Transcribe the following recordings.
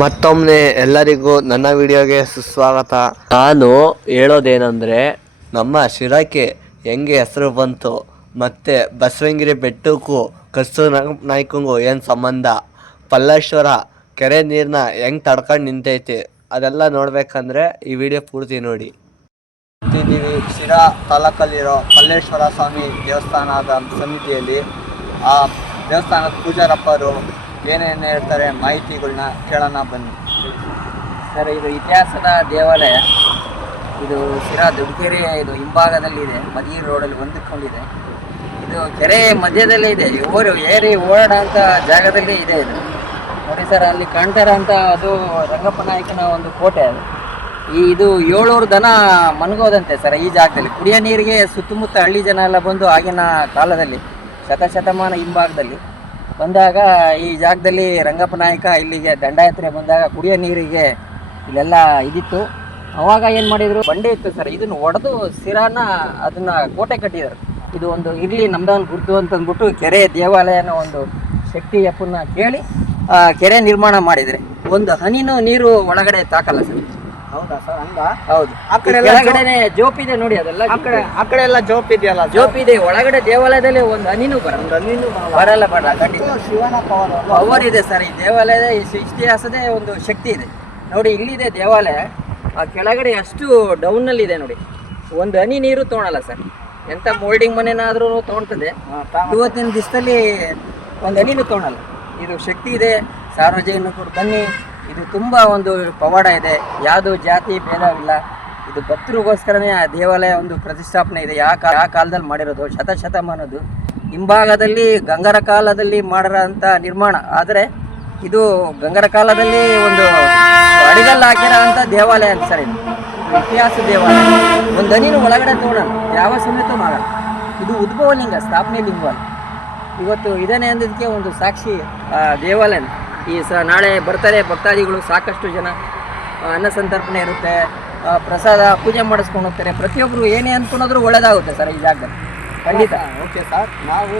ಮತ್ತೊಮ್ಮೆ ಎಲ್ಲರಿಗೂ ನನ್ನ ವಿಡಿಯೋಗೆ ಸುಸ್ವಾಗತ. ನಾನು ಹೇಳೋದೇನೆಂದರೆ ನಮ್ಮ ಶಿರಕ್ಕೆ ಹೆಂಗೆ ಹೆಸರು ಬಂತು ಮತ್ತು ಬಸವಂಗಿರಿ ಬೆಟ್ಟಕ್ಕೂ ಕಸ್ತು ನಾಯ್ಕಂಗೂ ಏನು ಸಂಬಂಧ ಪಲ್ಲೇಶ್ವರ ಕೆರೆ ನೀರನ್ನ ಹೆಂಗೆ ತಡ್ಕೊಂಡು ನಿಂತೈತೆ ಅದೆಲ್ಲ ನೋಡಬೇಕಂದ್ರೆ ಈ ವಿಡಿಯೋ ಪೂರ್ತಿ ನೋಡಿ. ಇದ್ದೀವಿ ಶಿರಾ ತಾಲೂಕಲ್ಲಿರೋ ಪಲ್ಲೇಶ್ವರ ಸ್ವಾಮಿ ದೇವಸ್ಥಾನದ ಸಮಿತಿಯಲ್ಲಿ ಆ ದೇವಸ್ಥಾನದ ಪೂಜಾರಪ್ಪರು ಏನೇನು ಹೇಳ್ತಾರೆ ಮಾಹಿತಿಗಳನ್ನ ಕೇಳೋಣ ಬನ್ನಿ. ಸರ್, ಇದು ಇತಿಹಾಸದ ದೇವಾಲಯ. ಇದು ಶಿರಾ ದುಡ್ಕೆರೆ ಇದು ಹಿಂಭಾಗದಲ್ಲಿದೆ ಮದೀರ್ ರೋಡಲ್ಲಿ ಹೊಂದಿಕೊಂಡಿದೆ. ಇದು ಕೆರೆ ಮಧ್ಯದಲ್ಲೇ ಇದೆ, ಓರು ಏರಿ ಓಡಾಡೋಂಥ ಜಾಗದಲ್ಲಿ ಇದೆ ಇದು. ನೋಡಿ ಸರ್, ಅಲ್ಲಿ ಕಾಣ್ತಾರ ಅಂತ ಅದು ರಂಗಪ್ಪ ನಾಯಕನ ಒಂದು ಕೋಟೆ ಅದು. ಈ ಇದು ಏಳೂರು ದನ ಮನಗೋದಂತೆ ಸರ್, ಈ ಜಾಗದಲ್ಲಿ. ಕುಡಿಯೋ ನೀರಿಗೆ ಸುತ್ತಮುತ್ತ ಹಳ್ಳಿ ಜನ ಎಲ್ಲ ಬಂದು ಆಗಿನ ಕಾಲದಲ್ಲಿ, ಶತಶತಮಾನ ಹಿಂಭಾಗದಲ್ಲಿ. ಬಂದಾಗ ಈ ಜಾಗದಲ್ಲಿ ರಂಗಪ್ಪ ನಾಯಕ ಇಲ್ಲಿಗೆ ದಂಡಯಾತ್ರೆ ಬಂದಾಗ ಕುಡಿಯೋ ನೀರಿಗೆ ಇಲ್ಲೆಲ್ಲ ಇದಿತ್ತು. ಅವಾಗ ಏನು ಮಾಡಿದರು? ಬಂಡೆ ಇತ್ತು ಸರ್. ಇದನ್ನು ಒಡೆದು ಸಿರಾನ ಅದನ್ನು ಕೋಟೆ ಕಟ್ಟಿದ್ದಾರೆ ಇದು ಒಂದು ಇರಲಿ ನಮ್ದೊಂದು ಗುರುತು ಅಂತಂದ್ಬಿಟ್ಟು ಕೆರೆ ದೇವಾಲಯನ ಒಂದು ಶಕ್ತಿ ಅಪ್ಪನ್ನ ಕೇಳಿ ಕೆರೆ ನಿರ್ಮಾಣ ಮಾಡಿದರೆ. ಒಂದು ಹನಿನೂ ನೀರು ಒಳಗಡೆ ತಾಕಲ್ಲ ಸರ್. ಹೌದಾ ಸರ್? ಹಂಗ? ಹೌದು. ಆ ಕಡೆ ಎಲ್ಲ ಕೆಳಗಡೆನೆ ಜೋಪಿದೆ ನೋಡಿ ಅದೆಲ್ಲ ಆ ಕಡೆ ಆ ಕಡೆ ಎಲ್ಲ ಜೋಪ್ ಇದೆಯಲ್ಲ ಜೋಪ್ ಇದೆ. ಒಳಗಡೆ ದೇವಾಲಯದಲ್ಲಿ ಒಂದು ಹನಿನೂ ಬರಲ್ಲ. ಬರಲ್ಲ. ಬರಲ್ಲ ಖಂಡಿತ. ಶಿವನ ಪವರ್ ಪವರ್ ಇದೆ ಸರ್. ಈ ದೇವಾಲಯದ ಈ ಇತಿಹಾಸದೇ ಒಂದು ಶಕ್ತಿ ಇದೆ. ನೋಡಿ ಇಲ್ಲಿದೆ ದೇವಾಲಯ. ಆ ಕೆಳಗಡೆ ಅಷ್ಟು ಡೌನಲ್ಲಿ ಇದೆ ನೋಡಿ. ಒಂದು ಹನಿ ನೀರು ತೊಗೊಳಲ್ಲ ಸರ್. ಎಂಥ ಮೋಲ್ಡಿಂಗ್ ಮನೆನಾದ್ರೂ ತೊಗೊಳ್ತದೆ ಇವತ್ತಿನ ದಿವಸದಲ್ಲಿ ಒಂದು ಹನಿನೂ ತೊಗೊಳಲ್ಲ ಇದು ಶಕ್ತಿ ಇದೆ. ಸಾರ್ವಜನಿಕರು ಬನ್ನಿ. ಇದು ತುಂಬ ಒಂದು ಪವಾಡ ಇದೆ. ಯಾವುದು ಜಾತಿ ಭೇದವಿಲ್ಲ. ಇದು ಭಕ್ತರಿಗೋಸ್ಕರನೇ ಆ ದೇವಾಲಯ ಒಂದು ಪ್ರತಿಷ್ಠಾಪನೆ ಇದೆ. ಯಾವ ಕಾ ಆ ಕಾಲದಲ್ಲಿ ಮಾಡಿರೋದು? ಶತಶತಮಾನದ್ದು ಹಿಂಭಾಗದಲ್ಲಿ ಗಂಗರ ಕಾಲದಲ್ಲಿ ಮಾಡಿರೋಂಥ ನಿರ್ಮಾಣ. ಆದರೆ ಇದು ಗಂಗರ ಕಾಲದಲ್ಲಿ ಒಂದು ಅಡಿಗಲ್ಲಿ ಹಾಕಿರೋ ಅಂಥ ದೇವಾಲಯ ಅಂತ ಸರಿ. ಇತಿಹಾಸ ದೇವಾಲಯ. ಒಂದು ಹನಿನೂ ಒಳಗಡೆ ತೋಡೋಣ ಯಾವ ಸಮೇತ ಮಾಡೋಣ ಇದು ಉದ್ಭವ ಲಿಂಗ ಸ್ಥಾಪನೆ ಲಿಂಗ ಇವತ್ತು ಇದನ್ನೇ ಅಂದಿದ್ದಕ್ಕೆ ಒಂದು ಸಾಕ್ಷಿ ದೇವಾಲಯ. ಈ ಸ ನಾಳೆ ಬರ್ತಾರೆ ಭಕ್ತಾದಿಗಳು ಸಾಕಷ್ಟು ಜನ. ಅನ್ನ ಸಂತರ್ಪಣೆ ಇರುತ್ತೆ. ಪ್ರಸಾದ ಪೂಜೆ ಮಾಡಿಸ್ಕೊಂಡು ಹೋಗ್ತಾರೆ. ಪ್ರತಿಯೊಬ್ಬರು ಏನೇ ಅಂದ್ಕೊಂಡ್ರು ಒಳ್ಳೇದಾಗುತ್ತೆ ಸರ್ ಈ ಜಾಗದಲ್ಲಿ ಖಂಡಿತ. Okay sir. ನಾವು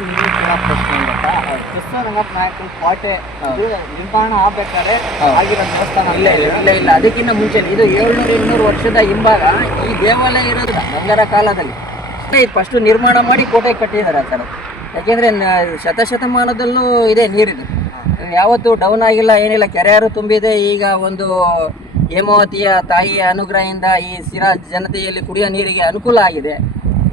ರಂಗಪ್ಪ ನಾಯಕನ ಕೋಟೆ ನಿರ್ಮಾಣ ಆಗ್ಬೇಕಾದ್ರೆ. ಆಗಿರೋ ದೇವಸ್ಥಾನ ಇಲ್ಲ ಇಲ್ಲ ಇಲ್ಲ ಇಲ್ಲ. ಅದಕ್ಕಿಂತ ಮುಂಚೆ ಇದು ಏಳ್ನೂರು ಇನ್ನೂರು ವರ್ಷದ ಹಿಂಭಾಗ ಈ ದೇವಾಲಯ ಇರೋದಿಲ್ಲ ಬಂಗಾರ ಕಾಲದಲ್ಲಿ ಫಸ್ಟ್ ನಿರ್ಮಾಣ ಮಾಡಿ ಕೋಟೆ ಕಟ್ಟಿದ್ದಾರೆ ಸರ್. ಯಾಕೆಂದ್ರೆ ಶತಶತಮಾನದಲ್ಲೂ ಇದೆ ನೀರಿದು. ಯಾವತ್ತೂ ಡೌನ್ ಆಗಿಲ್ಲ, ಏನಿಲ್ಲ. ಕೆರೆಯಾರು ತುಂಬಿದೆ. ಈಗ ಒಂದು ಹೇಮಾವತಿಯ ತಾಯಿಯ ಅನುಗ್ರಹದಿಂದ ಈ ಸಿರಾ ಜನತೆಯಲ್ಲಿ ಕುಡಿಯೋ ನೀರಿಗೆ ಅನುಕೂಲ ಆಗಿದೆ.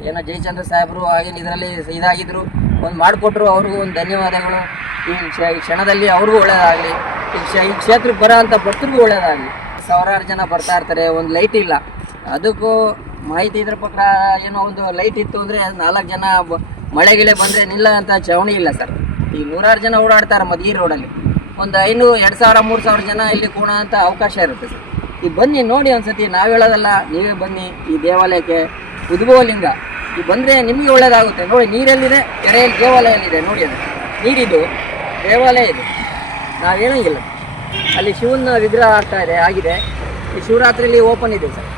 ಏನೋ ಜಯಚಂದ್ರ ಸಾಹೇಬರು ಆಗಿನ ಇದರಲ್ಲಿ ಇದಾಗಿದ್ರು. ಒಂದು ಮಾಡಿಕೊಟ್ರು ಅವ್ರಿಗೂ ಒಂದು ಧನ್ಯವಾದಗಳು. ಈ ಕ್ಷ- ಈ ಕ್ಷಣದಲ್ಲಿ ಅವ್ರಿಗೂ ಒಳ್ಳೆಯದಾಗಲಿ ಈ ಕ್ಷ- ಈ ಕ್ಷೇತ್ರಕ್ಕೆ ಬರೋ ಅಂಥ ಭಕ್ತರಿಗೂ ಒಳ್ಳೆಯದಾಗಲಿ ಸಾವಿರಾರು ಜನ ಬರ್ತಾ ಇರ್ತಾರೆ. ಒಂದು ಲೈಟ್ ಇಲ್ಲ. ಅದಕ್ಕೂ ಮಾಹಿತಿ ಇದ್ರ ಪ್ರಕಾರ ಏನೋ ಒಂದು ಲೈಟ್ ಇತ್ತು ಅಂದರೆ ನಾಲ್ಕು ಜನ ಮಳೆ ಗಿಳೆ ಬಂದರೆ ನಿಲ್ಲ ಅಂತ ಚಾವಣಿ ಇಲ್ಲ ಸರ್. ಈ ನೂರಾರು ಜನ ಓಡಾಡ್ತಾರೆ ಮದ್ಗಿ ರೋಡಲ್ಲಿ ಒಂದು ಐನೂರು ಎರಡು ಸಾವಿರ, ಮೂರು ಸಾವಿರ ಜನ ಇಲ್ಲಿ ಕೂಣ ಅಂತ ಅವಕಾಶ ಇರುತ್ತೆ ಸರ್. ಈ ಬನ್ನಿ ನೋಡಿ ಒಂದ್ಸತಿ, ನಾವು ಹೇಳೋದಲ್ಲ, ನೀವೇ ಬನ್ನಿ ಈ ದೇವಾಲಯಕ್ಕೆ ಉದ್ಭವ ಲಿಂಗ ಈ ಬಂದರೆ ನಿಮಗೆ ಒಳ್ಳೇದಾಗುತ್ತೆ. ನೋಡಿ, ನೀರಲ್ಲಿದೆ, ಕೆರೆಯಲ್ಲಿ ದೇವಾಲಯ ಎಲ್ಲಿದೆ ನೋಡಿ ಅದು. ನೀರಿದು, ದೇವಾಲಯ ಇದು. ಇಲ್ಲ ಅಲ್ಲಿ ಶಿವನ ವಿಗ್ರಹ ಆಗ್ತಾ ಇದೆ, ಆಗಿದೆ. ಈ ಶಿವರಾತ್ರಿಲಿ ಓಪನ್ ಇದೆ ಸರ್.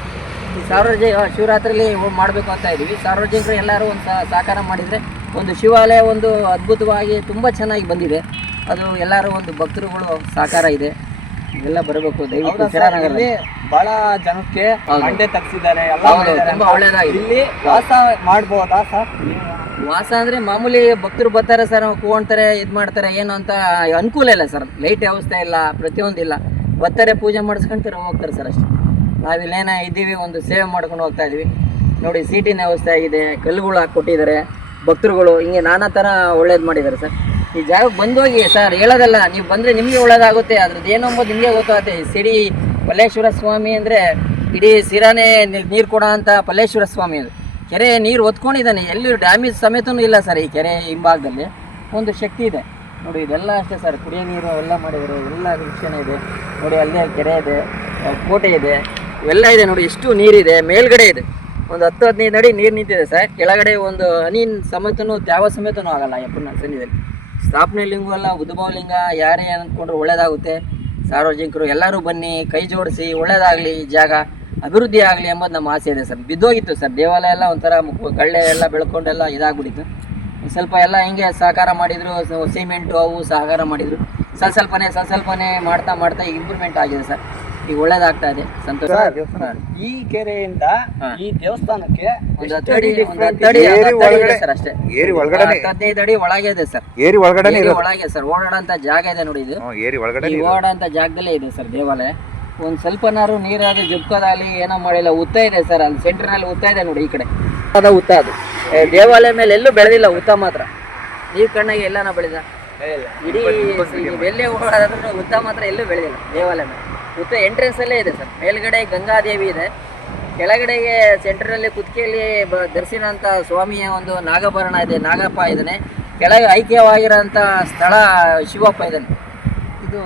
ಶಿವರಾತ್ರಿಯಲ್ಲಿ ಶಿವರಾತ್ರಿಲಿ ಮಾಡಬೇಕು ಅಂತ ಇದ್ದೀವಿ. ಸಾರ್ವಜನಿಕರು ಎಲ್ಲರೂ ಒಂದು ಸಹಕಾರ ಮಾಡಿದರೆ ಒಂದು ಶಿವಾಲಯ ಒಂದು ಅದ್ಭುತವಾಗಿ ತುಂಬ ಚೆನ್ನಾಗಿ ಬಂದಿದೆ. ಅದು ಎಲ್ಲರೂ ಒಂದು ಭಕ್ತರುಗಳು ಸಹಕಾರ ಇದೆ. ಎಲ್ಲ ಬರಬೇಕು. ದಯವಿಟ್ಟು ಬಹಳ ಜನಕ್ಕೆ. ಮಂಡೆ ತಗ್ಸಿದ್ದಾರೆ. ತುಂಬಾ. ಇಲ್ಲಿ ವಾಸ ಮಾಡ್ಬೋದಾ ಸರ್? ವಾಸ ಅಂದರೆ ಮಾಮೂಲಿ ಭಕ್ತರು ಬರ್ತಾರೆ ಸರ್ ಕೂತ್ಕೊಳ್ತಾರೆ ಇದು ಮಾಡ್ತಾರೆ ಏನು ಅಂತ ಅನುಕೂಲ ಇಲ್ಲ ಸರ್. ಲೈಟ್ ವ್ಯವಸ್ಥೆ ಇಲ್ಲ ಪ್ರತಿಯೊಂದಿಲ್ಲ ಬರ್ತಾರೆ ಪೂಜೆ ಮಾಡಿಸ್ಕೊಂತಾರೆ ಹೋಗ್ತಾರೆ ಸರ್ ಅಷ್ಟೇ. ನಾವಿಲ್ಲೇನ ಇದ್ದೀವಿ, ಒಂದು ಸೇವೆ ಮಾಡ್ಕೊಂಡು ಹೋಗ್ತಾ ಇದೀವಿ ನೋಡಿ, ಸೀಟಿನ ವ್ಯವಸ್ಥೆ ಆಗಿದೆ, ಕಲ್ಲುಗಳು ಹಾಕ್ಕೊಟ್ಟಿದ್ದಾರೆ ಭಕ್ತರುಗಳು, ಹಿಂಗೆ ನಾನಾ ಥರ ಒಳ್ಳೇದು ಮಾಡಿದ್ದಾರೆ ಸರ್. ಈ ಜಾಗಕ್ಕೆ ಬಂದೋಗಿ ಸರ್, ಹೇಳೋದಲ್ಲ, ನೀವು ಬಂದರೆ ನಿಮಗೆ ಒಳ್ಳೇದಾಗುತ್ತೆ, ಅದ್ರದ್ದು ಏನು ಅಂಬೋದು ನಿಮಗೆ ಗೊತ್ತಾಗುತ್ತೆ. ಈ ಸಿಡಿ ಪಲ್ಲೇಶ್ವರ ಸ್ವಾಮಿ ಅಂದರೆ ಇಡೀ ಸಿರಾನೇ ನೀರು ಕೊಡೋ ಅಂತ ಪಲ್ಲೇಶ್ವರ ಸ್ವಾಮಿ ಅದು. ಕೆರೆ ನೀರು ಒತ್ಕೊಂಡಿದ್ದಾನೆ ಎಲ್ಲಿ ಡ್ಯಾಮೇಜ್ ಸಮೇತನೂ ಇಲ್ಲ ಸರ್ ಈ ಕೆರೆ ಹಿಂಭಾಗದಲ್ಲಿ. ಒಂದು ಶಕ್ತಿ ಇದೆ. ನೋಡಿ, ಇದೆಲ್ಲ ಅಷ್ಟೇ ಸರ್, ಕುಡಿಯೋ ನೀರು ಎಲ್ಲ ಮಾಡಿದ್ದಾರೆ, ಎಲ್ಲ ವೀಕ್ಷಣೆ ಇದೆ. ನೋಡಿ, ಅಲ್ಲೇ ಕೆರೆ ಇದೆ ಕೋಟೆ ಇದೆ. ಇವೆಲ್ಲ ಇದೆ ನೋಡಿ ಎಷ್ಟು ನೀರಿದೆ, ಮೇಲ್ಗಡೆ ಇದೆ. ಒಂದು ಹತ್ತು ಹದಿನೈದು ಅಡಿ ನೀರು ನಿಂತಿದೆ ಸರ್. ಕೆಳಗಡೆ ಒಂದು ಹನಿ ಸಮೇತನೂ, ತ್ಯಾವ ಸಮೇತನೂ ಆಗಲ್ಲ ಯಪ್ಪನ ಸನ್ನಿಧಿಯಲ್ಲಿ. ಸ್ಥಾಪನೆ ಲಿಂಗು ಅಲ್ಲ ಉದ್ಭವಲಿಂಗ ಯಾರೇ ಅಂದ್ಕೊಂಡ್ರೆ ಒಳ್ಳೇದಾಗುತ್ತೆ. ಸಾರ್ವಜನಿಕರು ಎಲ್ಲರೂ ಬನ್ನಿ, ಕೈ ಜೋಡಿಸಿ, ಒಳ್ಳೇದಾಗಲಿ ಜಾಗ. ಅಭಿವೃದ್ಧಿ ಆಗಲಿ ಎಂಬುದು ನಮ್ಮ ಆಸೆ ಇದೆ ಸರ್. ಬಿದ್ದೋಗಿತ್ತು ಸರ್. ದೇವಾಲಯ ಎಲ್ಲ ಒಂಥರ ಕಳ್ಳೆ ಎಲ್ಲ ಬೆಳ್ಕೊಂಡೆಲ್ಲ ಇದಾಗ್ಬಿಟ್ಟಿತ್ತು. ಸ್ವಲ್ಪ ಎಲ್ಲ ಹಿಂಗೆ ಸಹಕಾರ ಮಾಡಿದರು ಸಿಮೆಂಟು ಅವು ಸಹಕಾರ ಮಾಡಿದರು. ಸ್ವಲ್ಪ ಸ್ವಲ್ಪನೇ ಸ್ವಲ್ಪ ಸ್ವಲ್ಪನೇ ಮಾಡ್ತಾ ಮಾಡ್ತಾ ಇಂಪ್ರೂವ್ಮೆಂಟ್ ಆಗಿದೆ ಸರ್. ಈಗ ಒಳ್ಳೇದಾಗ್ತಾ ಇದೆ. ಸಂತೋಷ. ಈ ಕೆರೆಯಿಂದ. ಈ ದೇವಸ್ಥಾನಕ್ಕೆ ಒಂದು ಹತ್ತು ಅಡಿ ಒಂದು ಹತ್ತು ಅಡಿ- ಏರಿ ಹತ್ತು ಅಡಿ ಇದೆ ಸರ್ ಅಷ್ಟೇ. ಏರಿ ಹದಿನೈದು ಅಡಿ ಒಳಗೆ ಇದೆ ಸರ್. ಏರಿ ಒಳಗಡೆ ಏರಿ ಒಳಗೆ ಸರ್ ಓಡಾಡಂತ ಜಾಗ ಇದೆ ನೋಡಿ ಇದು. ಏರಿ ಒಳಗಡೆ ಈ ಓಡಾಡಂತ ಜಾಗದಲ್ಲೇ ಇದೆ ಸರ್ ದೇವಾಲಯ. ಒಂದ್ ಸ್ವಲ್ಪನಾರು ನೀರಾದ್ರೆ ಜುಬ್ಕೋದಾಗ್ಲಿ ಏನೋ ಮಾಡಿಲ್ಲ ಉತ್ತ ಇದೆ ಸರ್ ಅಲ್ಲಿ ಸೆಂಟರ್ನಲ್ಲಿ ಉತ್ತ ಇದೆ ನೋಡಿ ಈ ಕಡೆ. ಅದ ಉತ್ತ ಅದು. ದೇವಾಲಯ ಮೇಲೆ ಎಲ್ಲೂ ಬೆಳೆದಿಲ್ಲ ಉತ್ತ ಮಾತ್ರ. ಈ ಕಣ್ಣಾಗಿ ಎಲ್ಲಾನ ಬೆಳೆದ? ಇಡೀ ನೀವು ಎಲ್ಲೇ ಓಡಾಡಿದ್ರು ಉತ್ತ ಮಾತ್ರ ಎಲ್ಲೂ ಬೆಳೆದಿಲ್ಲ ದೇವಾಲಯ ಮೇಲೆ. ಉತ್ತ ಎಂಟ್ರೆನ್ಸ್ ಅಲ್ಲೇ ಇದೆ ಸರ್. ಮೇಲ್ಗಡೆ ಗಂಗಾದೇವಿ ಇದೆ. ಕೆಳಗಡೆಗೆ ಸೆಂಟ್ರಲ್ಲಿ ಕುತ್ತಿಗೆಯಲ್ಲಿ ಬ ಧರಿಸಿರೋಂಥ ಸ್ವಾಮಿಯ ಒಂದು ನಾಗಭರಣ ಇದೆ. ನಾಗಪ್ಪ ಇದ್ದಾನೆ. ಕೆಳಗೆ ಐಕ್ಯವಾಗಿರೋಂಥ ಸ್ಥಳ ಶಿವಪ್ಪ ಇದ್ದಾನೆ. ಇದು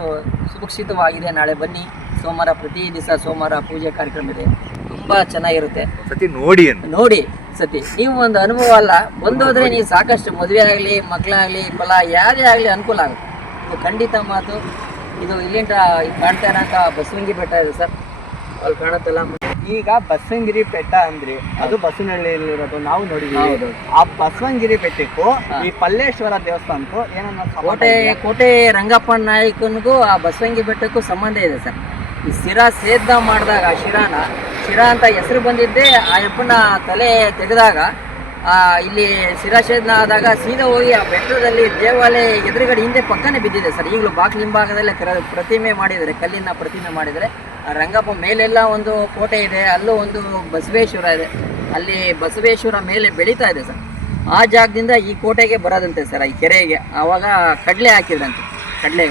ಸುರಕ್ಷಿತವಾಗಿದೆ ನಾಳೆ ಬನ್ನಿ. ಸೋಮವಾರ ಪ್ರತಿ ದಿವಸ ಸೋಮವಾರ ಪೂಜೆ ಕಾರ್ಯಕ್ರಮ ಇದೆ. ತುಂಬ ಚೆನ್ನಾಗಿರುತ್ತೆ. ಸತಿ ನೋಡಿ ನೋಡಿ ಸತಿ. ನೀವು ಒಂದು ಅನುಭವ ಅಲ್ಲ. ಬಂದೋದ್ರೆ ನೀವು ಸಾಕಷ್ಟು ಮದುವೆ ಆಗಲಿ ಮಕ್ಕಳಾಗಲಿ ಫಲ ಯಾರೇ ಆಗಲಿ ಅನುಕೂಲ ಆಗುತ್ತೆ. ಖಂಡಿತ ಮಾತು. ಇದು ಇಲ್ಲಿಂದ ಕಾಣ್ತಾ ಇರೋಂಥ ಬಸವಂಗಿ ಬೆಟ್ಟ ಇದೆ ಸರ್. ಅಲ್ಲಿ ಕಾಣುತ್ತಲ್ಲ. ಈಗ ಬಸವನಗಿರಿ ಬೆಟ್ಟ ಅಂದ್ರಿ ಅದು ಬಸವನಹಳ್ಳಿಯಲ್ಲಿರೋದು ನಾವು ನೋಡಿದೀವಿ. ಆ ಬಸವನಗಿರಿ ಬೆಟ್ಟಕ್ಕೂ ಈ ಪಲ್ಲೇಶ್ವರ ದೇವಸ್ಥಾನಕ್ಕೂ ಏನನ್ನ ಕೋಟೆ ಕೋಟೆ ರಂಗಪ್ಪ ನಾಯಕನಿಗೂ ಆ ಬಸವಂಗಿ ಬೆಟ್ಟಕ್ಕೂ ಸಂಬಂಧ ಇದೆ ಸರ್. ಈ ಶಿರಾ ಸೇದ್ದ ಮಾಡಿದಾಗ ಆ ಶಿರಾನ ಶಿರಾ ಅಂತ ಹೆಸರು ಬಂದಿದ್ದೆ ಆ ಯಪ್ಪನ ತಲೆ ತೆಗೆದಾಗ ಇಲ್ಲಿ ಶಿರಾಶೇದನ ಆದಾಗ ಸೀದಾ ಹೋಗಿ ಆ ಬೆಟ್ಟದಲ್ಲಿ ದೇವಾಲಯ ಎದುರುಗಡೆ ಹಿಂದೆ ಪಕ್ಕನೇ ಬಿದ್ದಿದೆ ಸರ್. ಈಗಲೂ ಬಾಗಿಲು ಹಿಂಭಾಗದಲ್ಲೇ ಕರ ಪ್ರತಿಮೆ ಮಾಡಿದರೆ ಕಲ್ಲಿನ ಪ್ರತಿಮೆ ಮಾಡಿದರೆ ಆ ರಂಗಪ್ಪ ಮೇಲೆಲ್ಲ ಒಂದು ಕೋಟೆ ಇದೆ, ಅಲ್ಲೂ ಒಂದು ಬಸವೇಶ್ವರ ಇದೆ. ಅಲ್ಲಿ ಬಸವೇಶ್ವರ ಮೇಲೆ ಬೆಳೀತಾ ಇದೆ ಸರ್. ಆ ಜಾಗದಿಂದ ಈ ಕೋಟೆಗೆ ಬರೋದಂತೆ ಸರ್, ಈ ಕೆರೆಗೆ. ಆವಾಗ ಕಡಲೆ ಹಾಕಿದ್ರಂತೆ, ಕಡಲೆ,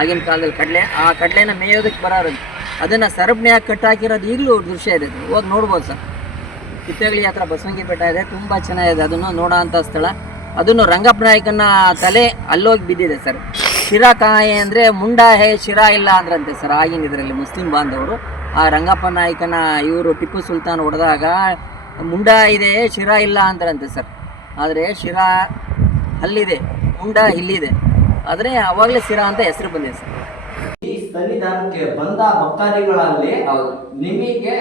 ಆಗಿನ ಕಾಲದಲ್ಲಿ ಕಡಲೆ. ಆ ಕಡಲೆನ ಮೇಯೋದಕ್ಕೆ ಬರೋರಂತೆ ಅದನ್ನು ಸರಪಣಿಯಾಗಿ ಕಟ್ಟಾಕಿರೋದು ಈಗಲೂ ದೃಶ್ಯ ಇದೆ. ಹೋಗಿ ನೋಡ್ಬೋದು ಸರ್. ಕಿತ್ತಗಳಿ ಹತ್ರ ಬಸವಂಗಿ ಬೆಟ್ಟ ಇದೆ, ತುಂಬ ಚೆನ್ನಾಗಿದೆ. ಅದನ್ನು ನೋಡೋವಂಥ ಸ್ಥಳ. ಅದನ್ನು ರಂಗಪ್ಪ ನಾಯಕನ ತಲೆ ಅಲ್ಲೋಗಿ ಬಿದ್ದಿದೆ ಸರ್. ಶಿರಾ ಕಾಯಿ ಅಂದರೆ ಮುಂಡ ಹೇ ಶಿರಾ ಇಲ್ಲ ಅಂದ್ರಂತೆ ಸರ್, ಆಗಿನ ಇದರಲ್ಲಿ ಮುಸ್ಲಿಂ ಬಾಂಧವರು. ಆ ರಂಗಪ್ಪ ನಾಯಕನ ಇವರು ಟಿಪ್ಪು ಸುಲ್ತಾನ್ ಹೊಡೆದಾಗ ಮುಂಡ ಇದೆ, ಶಿರಾ ಇಲ್ಲ ಅಂದ್ರಂತೆ ಸರ್. ಆದರೆ ಶಿರಾ ಅಲ್ಲಿದೆ, ಮುಂಡ ಇಲ್ಲಿದೆ. ಆದರೆ ಅವಾಗಲೇ ಶಿರಾ ಅಂತ ಹೆಸರು ಬಂದಿದೆ ಸರ್. ಸನ್ನಿಧಾನಕ್ಕೆ ಬಂದ ಭಕ್ತಾದಿಗಳಲ್ಲಿ ಹೌದು. ನಿಮಗೆ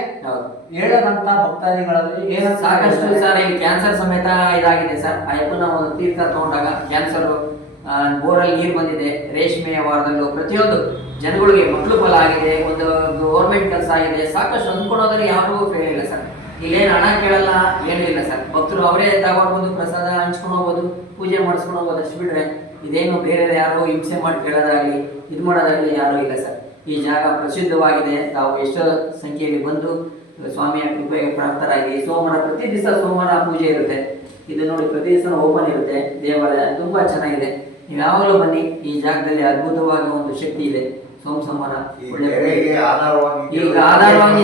ಹೇಳದಂತ ಭಕ್ತಾದಿಗಳಲ್ಲಿ ಏನು ಸಾಕಷ್ಟು ಸರ್ ಇಲ್ಲಿ ಕ್ಯಾನ್ಸರ್ ಸಮೇತ ಇದಾಗಿದೆ ಸರ್. ಅಯ್ಯಪ್ಪನ ಯಪ್ಪನ ಒಂದು ತೀರ್ಥ ತಗೊಂಡಾಗ ಕ್ಯಾನ್ಸರ್ ಬೋರಲ್ಲಿ ನೀರು ಬಂದಿದೆ. ರೇಷ್ಮೆಯ ವಾರದಲ್ಲೂ ಪ್ರತಿಯೊಂದು ಜನಗಳಿಗೆ ಮಕ್ಕಳು ಫಲ ಆಗಿದೆ. ಒಂದು ಗೌರ್ಮೆಂಟ್ ಕೆಲಸ ಆಗಿದೆ. ಸಾಕಷ್ಟು ಅಂದ್ಕೊಳೋದ್ರೆ ಯಾರಿಗೂ ಫೇಲ್ ಇಲ್ಲ ಸರ್. ಇಲ್ಲೇನು ಹಣ ಕೇಳಲ್ಲ ಏನೂ ಇಲ್ಲ ಸರ್. ಭಕ್ತರು ಅವರೇ ತಗೊಳ್ಬೋದು ಪ್ರಸಾದ ಹಂಚ್ಕೊಂಡು ಹೋಗ್ಬೋದು ಪೂಜೆ ಮಾಡಿಸ್ಕೊಂಡು ಹೋಗ್ಬೋದು ಅಷ್ಟು ಬಿಟ್ರೆ. ಇದೇನು ಬೇರೆ ಯಾರೋ ಹಿಂಸೆ ಮಾಡಿ ಕೇಳೋದಾಗಲಿ ಇದು ಮಾಡೋದಾಗಲಿ ಯಾರೂ ಇಲ್ಲ ಸರ್. ಈ ಜಾಗ ಪ್ರಸಿದ್ಧವಾಗಿದೆ. ತಾವು ಎಷ್ಟೋ ಸಂಖ್ಯೆಯಲ್ಲಿ ಬಂದು ಸ್ವಾಮಿಯ ಕೃಪೆಗೆ ಪ್ರಾಪ್ತರಾಗಿ. ಸೋಮವಾರ ಪ್ರತಿ ದಿವಸ ಸೋಮವಾರ ಪೂಜೆ ಇರುತ್ತೆ. ಇದು ನೋಡಿ ಪ್ರತಿ ದಿವಸ ಓಪನ್ ಇರುತ್ತೆ. ದೇವಾಲಯ ತುಂಬಾ ಚೆನ್ನಾಗಿದೆ. ನೀವು ಯಾವಾಗಲೂ ಬನ್ನಿ. ಈ ಜಾಗದಲ್ಲಿ ಅದ್ಭುತವಾಗಿ ಒಂದು ಶಕ್ತಿ ಇದೆ. ಸೋಮ ಸೋಮವಾರ ಈಗ ಆಧಾರವಾಗಿ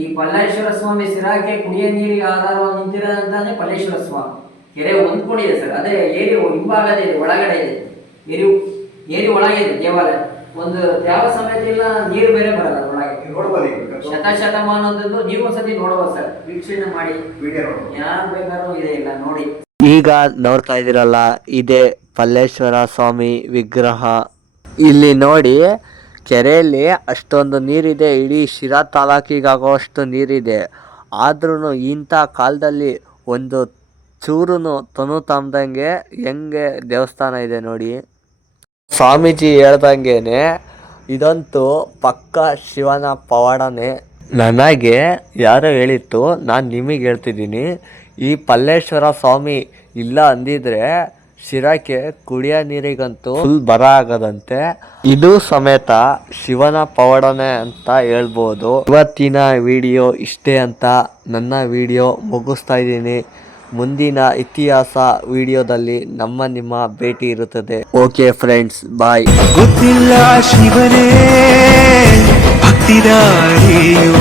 ಈ ಪಲ್ಲೇಶ್ವರ ಸ್ವಾಮಿ ಸಿರಾಕೆ ಕುಡಿಯ ನೀರಿಗೆ ಆಧಾರವಾಗಿ ನಿಂತಿರೋದಂತಾನೆ ಪಲ್ಲೇಶ್ವರ ಸ್ವಾಮಿ. ಕೆರೆ ಹೊಂದ್ಕೊಂಡಿದೆ ಸರ್. ಅದೇ ಏರಿ ಹಿಂಭಾಗದ ಇದೆ ಒಳಗಡೆ ಇದೆ. ಏರಿ ಏರಿ ಒಳಗೆ ಇದೆ ದೇವಾಲಯ. ಒಂದು ಯಾವ ಸಮಯದಿಲ್ಲ ಇಲ್ಲ ನೀರು ಬೇರೆ ಬರಲ್ಲ ಒಳಗೆ ಶತಶತಮಾನ ನೀವು ಒಂದ್ಸತಿ ನೋಡ್ಬೋದು ಸರ್. ವೀಕ್ಷಣೆ ಮಾಡಿ. ಯಾರು ಬೇಕಾದ್ರೂ ಇದೆ ಇಲ್ಲ ನೋಡಿ. ಈಗ ನೋಡ್ತಾ ಇದ್ದೀರಲ್ಲ ಇದೆ ಪಲ್ಲೇಶ್ವರ ಸ್ವಾಮಿ ವಿಗ್ರಹ. ಇಲ್ಲಿ ನೋಡಿ ಕೆರೆಯಲ್ಲಿ ಅಷ್ಟೊಂದು ನೀರಿದೆ ಇಡೀ ಶಿರಾ ತಾಲೂಕಿಗಾಗುವಷ್ಟು ನೀರಿದೆ. ಆದ್ರೂ ಇಂಥ ಕಾಲದಲ್ಲಿ ಒಂದು ಚೂರು ತನು ತಂದಂಗೆ ಹೆಂಗೆ ದೇವಸ್ಥಾನ ಇದೆ ನೋಡಿ. ಸ್ವಾಮೀಜಿ ಹೇಳ್ದಂಗೆನೆ ಇದಂತೂ ಪಕ್ಕ ಶಿವನ ಪವಾಡನೇ. ನನಗೆ ಯಾರೋ ಹೇಳಿತ್ತು, ನಾನು ನಿಮಗೆ ಹೇಳ್ತಿದ್ದೀನಿ. ಈ ಪಲ್ಲೇಶ್ವರ ಸ್ವಾಮಿ ಇಲ್ಲ ಅಂದಿದ್ರೆ ಶಿರಕ್ಕೆ ಕುಡಿಯೋ ನೀರಿಗಂತೂ ಫುಲ್ ಬರ ಆಗದಂತೆ. ಇದು ಸಮೇತ ಶಿವನ ಪವಾಡನೆ ಅಂತ ಹೇಳ್ಬೋದು. ಇವತ್ತಿನ ವಿಡಿಯೋ ಇಷ್ಟೇ ಅಂತ ನನ್ನ ವಿಡಿಯೋ ಮುಗಿಸ್ತಾ ಇದ್ದೀನಿ. ಮುಂದಿನ ಇತಿಹಾಸ ವಿಡಿಯೋದಲ್ಲಿ ನಮ್ಮ ನಿಮ್ಮ ಭೇಟಿ ಇರುತ್ತದೆ. ಓಕೆ ಫ್ರೆಂಡ್ಸ್ ಬಾಯ್ ಗೊತ್ತಿಲ್ಲ ಶಿವನೇ ಭಕ್ತಿದಾರಿಯು